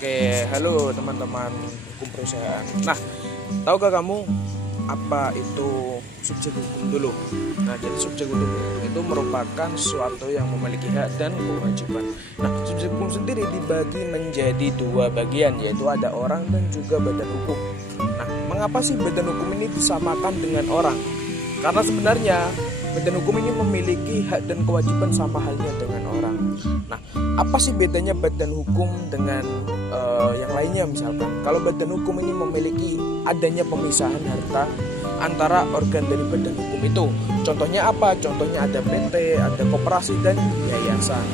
Oke, halo teman-teman hukum perusahaan. Nah, tahukah kamu apa itu subjek hukum dulu? Nah, jadi subjek hukum itu merupakan sesuatu yang memiliki hak dan kewajiban. Nah, subjek hukum sendiri dibagi menjadi dua bagian, yaitu ada orang dan juga badan hukum. Nah, mengapa sih badan hukum ini disamakan dengan orang? Karena sebenarnya badan hukum ini memiliki hak dan kewajiban sama halnya dengan orang. Nah, apa sih bedanya badan hukum dengan yang lainnya? Misalkan, kalau badan hukum ini memiliki adanya pemisahan harta antara organ dari badan hukum itu. Contohnya apa? Contohnya ada PT, ada koperasi, dan yayasan.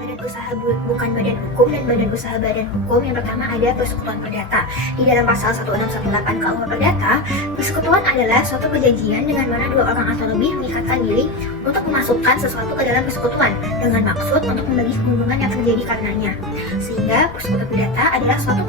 Badan usaha bukan badan hukum dan badan usaha badan hukum. Yang pertama ada persekutuan perdata. Di dalam pasal 1618 KUH Perdata, persekutuan adalah suatu perjanjian dengan mana dua orang atau lebih mengikatkan diri untuk memasukkan sesuatu ke dalam persekutuan dengan maksud untuk membagi keuntungan yang terjadi karenanya. Sehingga persekutuan perdata adalah suatu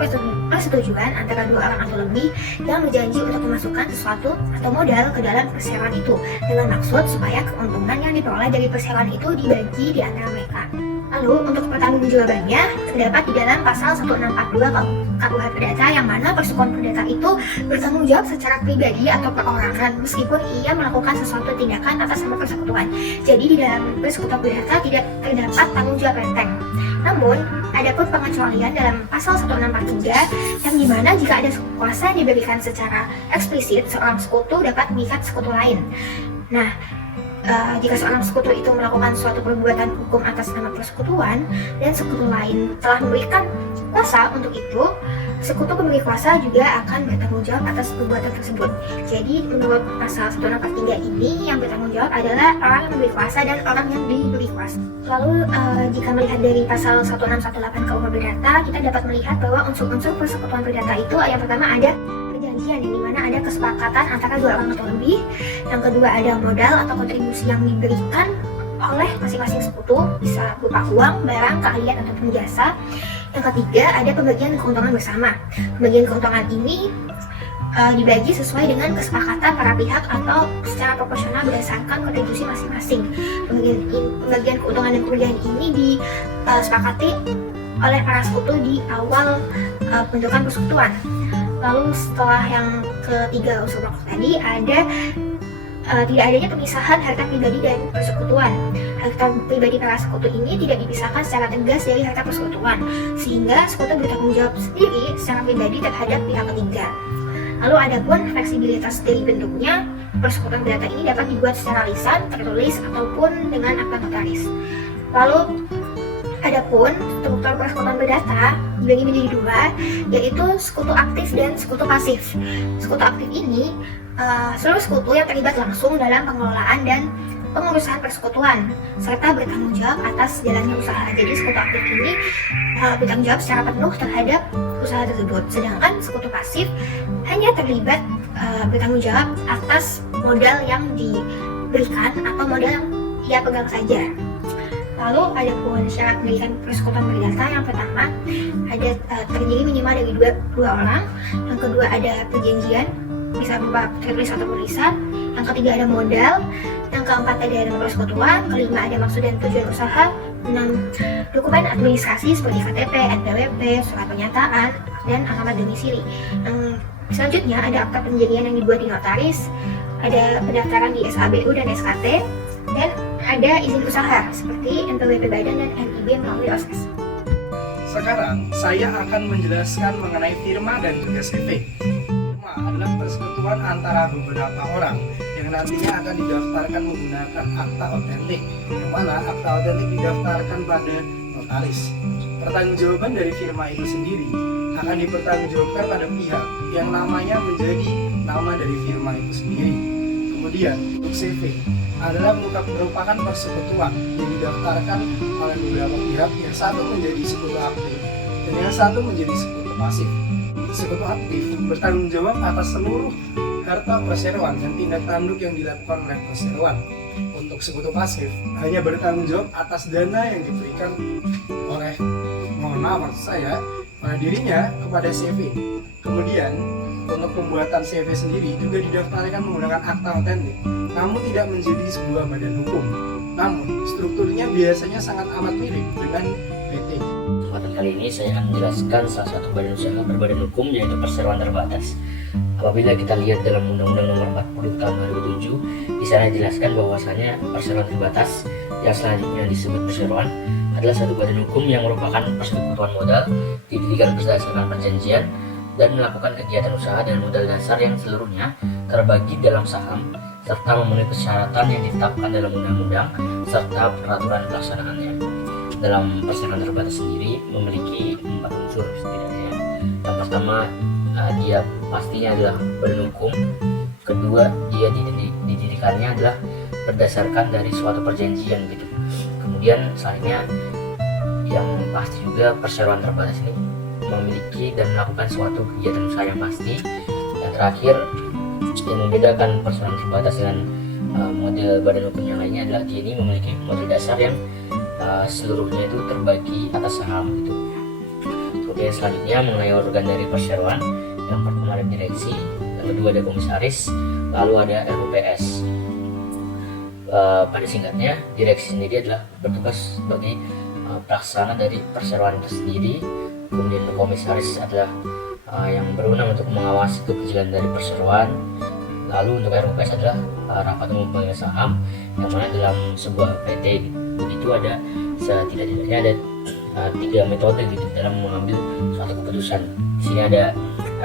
persetujuan antara dua orang atau lebih yang berjanji untuk memasukkan sesuatu atau modal ke dalam perseroan itu dengan maksud supaya keuntungan yang diperoleh dari perseroan itu dibagi di antara mereka. Lalu untuk pertanggungjawabannya terdapat di dalam pasal 1642 KUH Perdata, yang mana persekutuan perdata itu bertanggung jawab secara pribadi atau perorangan meskipun ia melakukan sesuatu tindakan atas nama persekutuan. Jadi di dalam persekutuan perdata tidak terdapat tanggung jawab renteng. Namun ada pun pengecualian dalam pasal 1643 yang dimana jika ada kuasa yang diberikan secara eksplisit, seorang sekutu dapat mengikat sekutu lain. Nah, jika seorang sekutu itu melakukan suatu perbuatan hukum atas nama persekutuan dan sekutu lain telah memberikan kuasa untuk itu, sekutu pemberi kuasa juga akan bertanggung jawab atas perbuatan tersebut. Jadi menurut pasal 1643 ini yang bertanggung jawab adalah orang yang memberi kuasa dan orang yang diberi kuasa. Lalu jika melihat dari pasal 1618 KUH Perdata, kita dapat melihat bahwa unsur-unsur persekutuan perdata itu yang pertama ada perjanjian, yang dimana ada kesepakatan antara dua orang atau lebih. Yang kedua ada modal atau kontribusi yang diberikan oleh masing-masing sekutu, bisa berupa uang, barang, keahlian, ataupun jasa. Yang ketiga ada pembagian keuntungan bersama. Pembagian keuntungan ini dibagi sesuai dengan kesepakatan para pihak atau secara proporsional berdasarkan kontribusi masing-masing. Pembagian keuntungan dan kerugian ini disepakati oleh para sekutu di awal pembentukan persekutuan. Lalu setelah yang ketiga unsur pokok tadi ada tidak adanya pemisahan harta pribadi dan persekutuan. Harta pribadi para sekutu ini tidak dipisahkan secara tegas dari harta persekutuan, sehingga sekutu bertanggung jawab sendiri secara pribadi terhadap pihak ketiga. Lalu ada pun fleksibilitas dari bentuknya. Persekutuan perdata ini dapat dibuat secara lisan, tertulis, ataupun dengan akta notaris. Lalu adapun struktur persekutuan perdata dibagi menjadi dua, yaitu sekutu aktif dan sekutu pasif. Sekutu aktif ini seluruh sekutu yang terlibat langsung dalam pengelolaan dan pengurusan persekutuan serta bertanggung jawab atas jalannya usaha. Jadi sekutu aktif ini bertanggung jawab secara penuh terhadap usaha tersebut. Sedangkan sekutu pasif hanya terlibat bertanggung jawab atas modal yang diberikan atau modal yang ia pegang saja. Lalu ada pun syarat mendirikan persekutuan perdata. Yang pertama ada terdiri minimal dari dua orang. Yang kedua ada perjanjian, bisa berupa tertulis atau tulisan. Yang ketiga ada modal. Yang keempat ada nama persekutuan. Kelima ada maksud dan tujuan usaha. 6 dokumen administrasi seperti KTP, NPWP, surat pernyataan, dan alamat domisili. Yang selanjutnya ada akta perjanjian yang dibuat di notaris. Ada pendaftaran di SABU dan SKT. Dan ada izin usaha seperti NPWP Badan dan NIB melalui OSS. Sekarang saya akan menjelaskan mengenai firma dan juga CV. Firma adalah persekutuan antara beberapa orang yang nantinya akan didaftarkan menggunakan akta otentik, yang mana akta otentik didaftarkan pada notaris. Pertanggungjawaban dari firma itu sendiri akan dipertanggungjawabkan pada pihak yang namanya menjadi nama dari firma itu sendiri. Kemudian untuk CV adalah merupakan persekutuan yang didaftarkan oleh beberapa pihak, yang satu menjadi sekutu aktif dan yang satu menjadi sekutu pasif. Sekutu aktif bertanggung jawab atas seluruh harta perseroan dan tindak tanduk yang dilakukan oleh perseroan. Untuk sekutu pasif hanya bertanggung jawab atas dana yang diberikan oleh oleh dirinya kepada CV. Kemudian untuk pembuatan CV sendiri juga didaftarkan menggunakan akta otentik, namun tidak menjadi sebuah badan hukum. Namun strukturnya biasanya sangat amat mirip dengan PT. kali ini saya akan menjelaskan salah satu badan usaha berbadan hukum, yaitu perseroan terbatas. Apabila kita lihat dalam Undang-Undang Nomor 40 Tahun 2007, di sana dijelaskan bahwasanya perseroan terbatas yang selanjutnya disebut perseroan adalah satu badan hukum yang merupakan persekutuan modal, didirikan berdasarkan perjanjian, dan melakukan kegiatan usaha dengan modal dasar yang seluruhnya terbagi dalam saham, serta memenuhi persyaratan yang ditetapkan dalam undang-undang serta peraturan pelaksanaannya. Dalam perseroan terbatas sendiri memiliki 4 unsur setidaknya. Yang pertama, dia pastinya adalah badan hukum. Kedua, dia didirikannya adalah berdasarkan dari suatu perjanjian gitu. Kemudian selanjutnya yang pasti juga perseroan terbatas ini memiliki dan melakukan suatu kegiatan usaha yang pasti. Yang terakhir, yang membedakan perseroan terbatas dengan model badan hukum yang lainnya adalah dia ini memiliki model dasar yang seluruhnya itu terbagi atas saham gitu. Kemudian selanjutnya mengenai organ dari perseroan, yang pertama ada direksi, yang kedua ada komisaris, lalu ada RUPS. Pada singkatnya, direksi sendiri adalah bertugas sebagai pelaksana dari perseroan itu sendiri. Kemudian komisaris adalah yang berwenang untuk mengawasi keberjalanan dari perseroan. Lalu untuk RUPS adalah rapat umum pemegang saham, yang mana dalam sebuah PT itu ada setidaknya ada 3 metode gitu dalam mengambil suatu keputusan. Di sini ada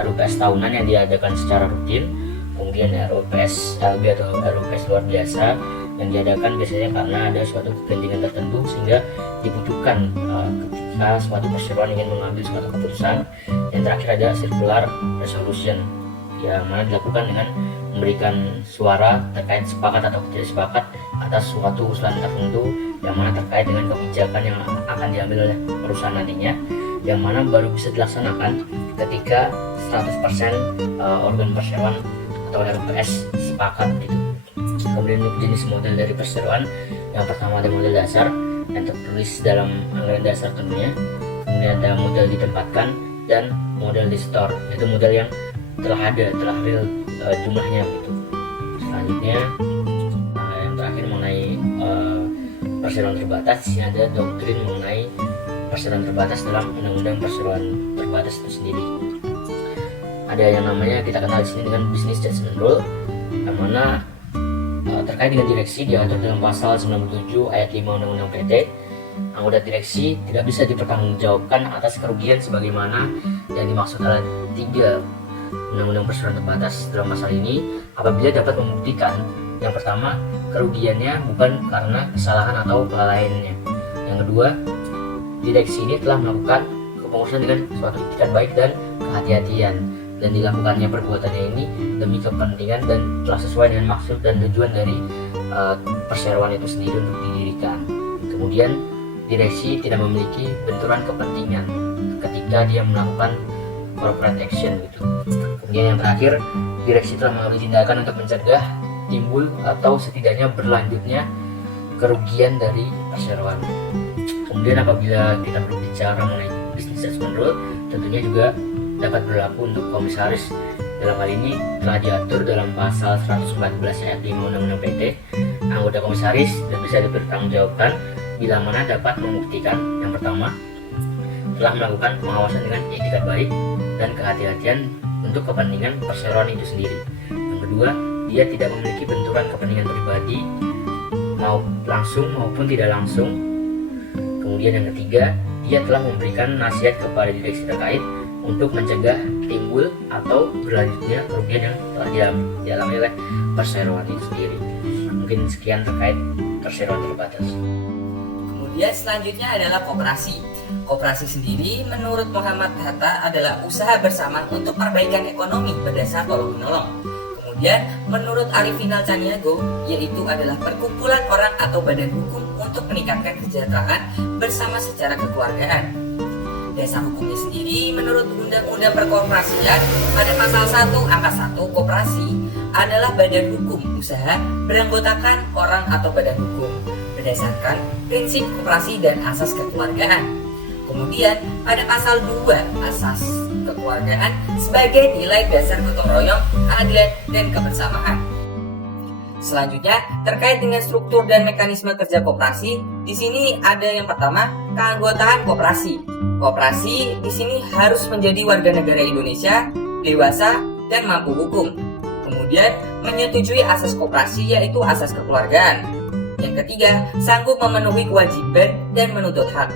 RUPS tahunan yang diadakan secara rutin, kemudian RUPS LB atau RUPS luar biasa yang diadakan biasanya karena ada suatu kepentingan tertentu sehingga dibutuhkan ketika suatu perseroan ingin mengambil suatu keputusan. Yang terakhir ada circular resolution yang mana dilakukan dengan memberikan suara terkait sepakat atau tidak sepakat atas suatu usulan tertentu yang mana terkait dengan kebijakan yang akan diambil oleh perusahaan nantinya, yang mana baru bisa dilaksanakan ketika 100% organ perseroan atau RUPS sepakat gitu. Kemudian untuk jenis model dari perseroan, yang pertama ada model dasar yang tertulis dalam anggaran dasar tentunya, kemudian ada model ditempatkan dan model di store, yaitu model yang telah real jumlahnya gitu. Selanjutnya yang terakhir mengenai perseroan terbatas, di sini ada doktrin mengenai perseroan terbatas dalam Undang-Undang Perseroan Terbatas itu sendiri. Ada yang namanya kita kenal di sini dengan business judgment rule, yang mana terkait dengan direksi diatur dalam pasal 97 ayat 5 Undang-Undang PT. Anggota direksi tidak bisa dipertanggungjawabkan atas kerugian sebagaimana yang dimaksud oleh 3 Undang-Undang Perseroan Terbatas dalam pasal ini apabila dapat membuktikan yang pertama, kerugiannya bukan karena kesalahan atau kelalaiannya. Yang kedua, direksi ini telah melakukan kepengurusan dengan suatu itikat baik dan kehati-hatian, dan dilakukannya perbuatannya ini demi kepentingan dan telah sesuai dengan maksud dan tujuan dari perseroan itu sendiri untuk didirikan. Kemudian direksi tidak memiliki benturan kepentingan ketika dia melakukan corporate action gitu. Kemudian yang terakhir, direksi telah mengambil tindakan untuk mencegah timbul atau setidaknya berlanjutnya kerugian dari perseroan. Kemudian apabila kita berbicara mengenai business judgment rule, tentunya juga dapat berlaku untuk komisaris. Dalam hal ini telah diatur dalam pasal 114 ayat 5 Undang-Undang PT. Anggota komisaris dan bisa dipertanggungjawabkan bila mana dapat membuktikan yang pertama, telah melakukan pengawasan dengan etikat baik dan kehati-hatian untuk kepentingan perseroan itu sendiri. Yang kedua, dia tidak memiliki benturan kepentingan pribadi mau langsung maupun tidak langsung. Kemudian yang ketiga, dia telah memberikan nasihat kepada direksi terkait untuk mencegah timbul atau berlanjutnya kerugian yang telah dialami oleh perseroan itu sendiri. Mungkin sekian terkait perseroan terbatas. Kemudian selanjutnya adalah koperasi. Koperasi sendiri menurut Muhammad Hatta adalah usaha bersama untuk perbaikan ekonomi berdasar tolong-menolong. Kemudian menurut Arifinal Caniago, yaitu adalah perkumpulan orang atau badan hukum untuk meningkatkan kesejahteraan bersama secara kekeluargaan. Dasar hukumnya sendiri menurut Undang-Undang Perkoperasian pada pasal 1 angka 1, koperasi adalah badan hukum usaha beranggotakan orang atau badan hukum berdasarkan prinsip koperasi dan asas kekeluargaan. Kemudian pada pasal 2 asas kekeluargaan sebagai nilai dasar gotong royong, keadilan, dan kebersamaan. Selanjutnya, terkait dengan struktur dan mekanisme kerja koperasi, di sini ada yang pertama, keanggotaan koperasi. Koperasi di sini harus menjadi warga negara Indonesia, dewasa, dan mampu hukum. Kemudian, menyetujui asas koperasi yaitu asas kekeluargaan. Yang ketiga, sanggup memenuhi kewajiban dan menuntut hak.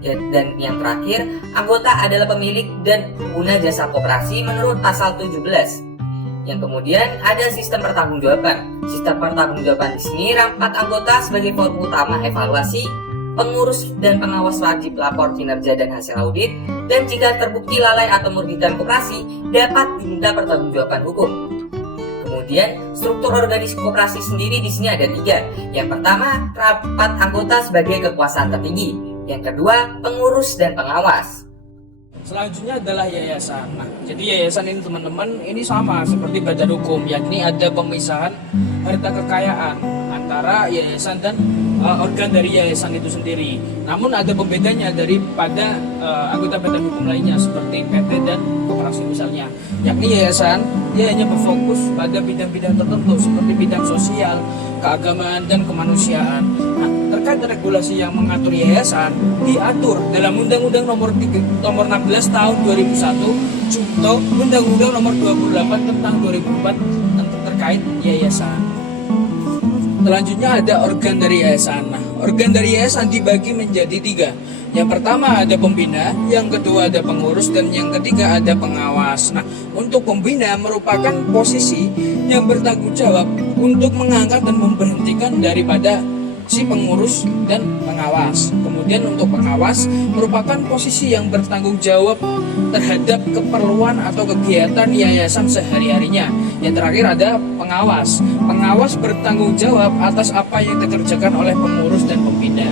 Dan yang terakhir, anggota adalah pemilik dan pengguna jasa koperasi menurut pasal 17. Yang kemudian ada sistem pertanggungjawaban. Sistem pertanggungjawaban di sini rapat anggota sebagai forum utama evaluasi, pengurus dan pengawas wajib lapor kinerja dan hasil audit, dan jika terbukti lalai atau merugikan koperasi dapat diminta pertanggungjawaban hukum. Kemudian struktur organisasi koperasi sendiri di sini ada 3. Yang pertama, rapat anggota sebagai kekuasaan tertinggi. Yang kedua, pengurus dan pengawas. Selanjutnya adalah yayasan. Nah, jadi yayasan ini teman-teman ini sama seperti badan hukum, yakni ada pemisahan harta kekayaan antara yayasan dan organ dari yayasan itu sendiri. Namun ada pembedanya daripada anggota badan hukum lainnya seperti PT dan koperasi misalnya. Yakni yayasan dia hanya berfokus pada bidang-bidang tertentu seperti bidang sosial, keagamaan dan kemanusiaan. Nah, terkait regulasi yang mengatur yayasan diatur dalam Undang-Undang nomor 16 tahun 2001 junto Undang-Undang nomor 28 tentang 2004 tentang terkait yayasan. Selanjutnya ada organ dari yayasan. Nah, organ dari yayasan dibagi menjadi 3. Yang pertama ada pembina, yang kedua ada pengurus, dan yang ketiga ada pengawas. Nah, untuk pembina merupakan posisi yang bertanggung jawab untuk mengangkat dan memberhentikan daripada si pengurus dan pengawas. Kemudian untuk pengawas merupakan posisi yang bertanggung jawab terhadap keperluan atau kegiatan yayasan sehari-harinya. Yang terakhir ada pengawas. Pengawas bertanggung jawab atas apa yang dikerjakan oleh pengurus dan pembina.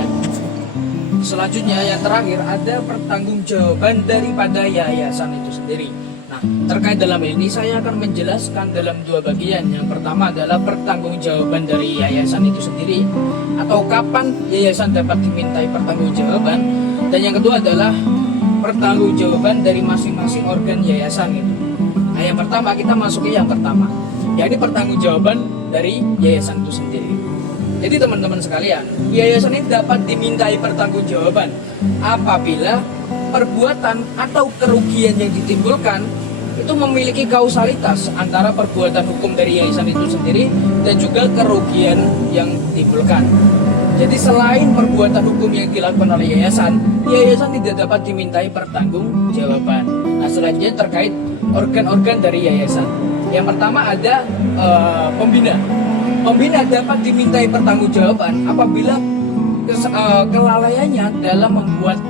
Selanjutnya yang terakhir ada pertanggungjawaban daripada yayasan itu sendiri. Nah, terkait dalam ini saya akan menjelaskan dalam 2 bagian. Yang pertama adalah pertanggungjawaban dari yayasan itu sendiri atau kapan yayasan dapat dimintai pertanggungjawaban, dan yang kedua adalah pertanggungjawaban dari masing-masing organ yayasan gitu. Nah, yang pertama kita masuki yang pertama, yakni pertanggungjawaban dari yayasan itu sendiri. Jadi teman-teman sekalian, yayasan ini dapat dimintai pertanggungjawaban apabila perbuatan atau kerugian yang ditimbulkan itu memiliki kausalitas antara perbuatan hukum dari yayasan itu sendiri dan juga kerugian yang ditimbulkan. Jadi selain perbuatan hukum yang dilakukan oleh yayasan, yayasan tidak dapat dimintai pertanggungjawaban. Nah, selanjutnya terkait organ-organ dari yayasan. Yang pertama ada pembina. Pembina dapat dimintai pertanggungjawaban apabila kelalaiannya dalam membuat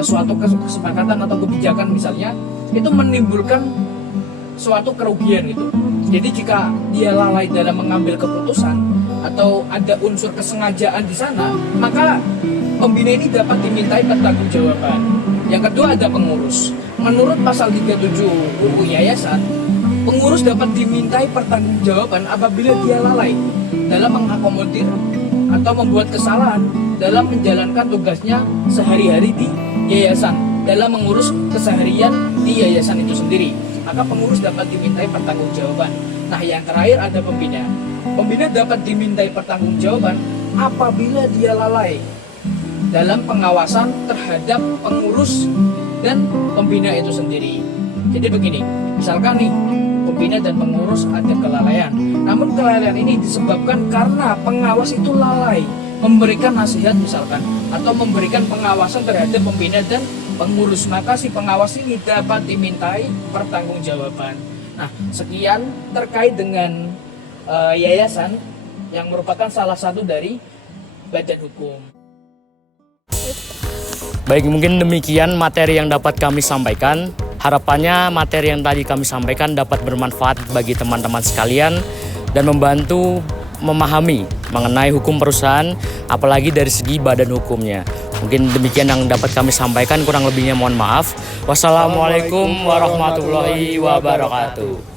suatu kesepakatan atau kebijakan misalnya itu menimbulkan suatu kerugian gitu. Jadi jika dia lalai dalam mengambil keputusan atau ada unsur kesengajaan di sana, maka pembina ini dapat dimintai pertanggungjawaban. Yang kedua ada pengurus. Menurut pasal 37 UU Yayasan, pengurus dapat dimintai pertanggungjawaban apabila dia lalai dalam mengakomodir atau membuat kesalahan dalam menjalankan tugasnya sehari-hari di yayasan, dalam mengurus keseharian di yayasan itu sendiri. Maka pengurus dapat dimintai pertanggungjawaban. Nah, yang terakhir ada pembina. Pembina dapat dimintai pertanggungjawaban apabila dia lalai dalam pengawasan terhadap pengurus dan pembina itu sendiri. Jadi begini, misalkan nih pembina dan pengurus ada kelalaian, namun kelalaian ini disebabkan karena pengawas itu lalai memberikan nasihat misalkan atau memberikan pengawasan terhadap pembina dan pengurus, maka si pengawas ini dapat dimintai pertanggungjawaban. Nah, sekian terkait dengan yayasan yang merupakan salah satu dari badan hukum. Baik, mungkin demikian materi yang dapat kami sampaikan. Harapannya materi yang tadi kami sampaikan dapat bermanfaat bagi teman-teman sekalian dan membantu memahami mengenai hukum perusahaan, apalagi dari segi badan hukumnya. Mungkin demikian yang dapat kami sampaikan, kurang lebihnya mohon maaf. Wassalamualaikum warahmatullahi wabarakatuh.